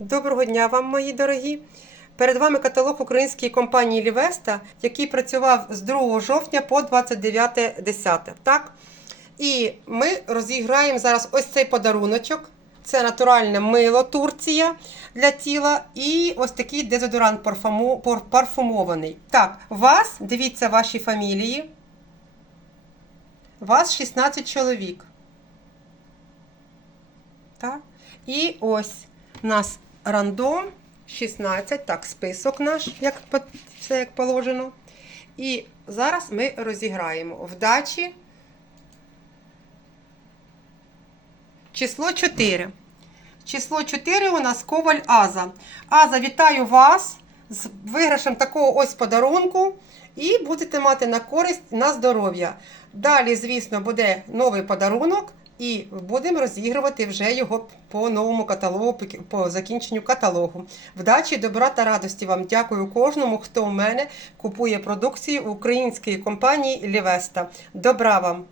Доброго дня вам, мої дорогі! Перед вами каталог української компанії Лівеста, який працював з 2 жовтня по 29.10. Так? І ми розіграємо зараз ось цей подаруночок. Це натуральне мило Турція для тіла. І ось такий дезодорант парфумований. Так, вас, дивіться ваші фамілії. Вас 16 чоловік. Так. І ось нас рандом 16, так, список наш, як все як положено. І зараз ми розіграємо вдачі число 4. Число 4 у нас коваль Аза. Аза, вітаю вас з виграшем такого ось подарунку. І будете мати на користь на здоров'я. Далі, звісно, буде новий подарунок, і будемо розігрувати вже його по новому каталогу, по- закінченню каталогу. Вдачі, добра та радості вам. Дякую кожному, хто у мене купує продукцію української компанії Лівеста. Добра вам!